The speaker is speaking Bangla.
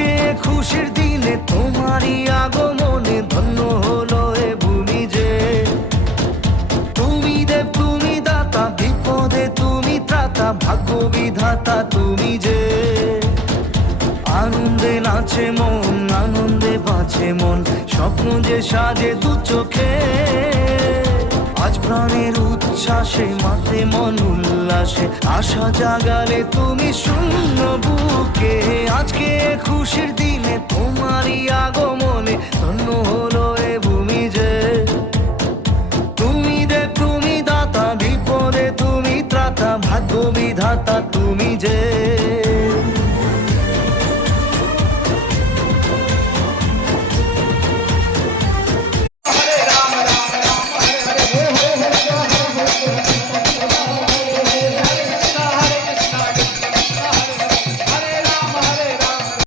আজকে খুশির দিনে তোমারই আগমনে ধন্য হলো এ ভূমি যে। তুমি দেব তুমি দাতা, বিপদে তুমি ত্রাতা, ভাগ্য বিধাতা তুমি যে। আনন্দে নাচে মন, আনন্দে বাঁচে মন, স্বপ্ন যে সাজে দু চোখে। আজ প্রাণের উচ্ছ্বাসে মাতে মন উল্লাসে, আশা জাগালে তুমি শূন্য বুকে। আজকে খুশির দিনে তোমারই আগমনে ধন্য হলো এ ভূমি যে। তুমি দেব তুমি দাতা, বিপদে তুমি ত্রাতা, ভাগ্য বিধাতা তুমি যে।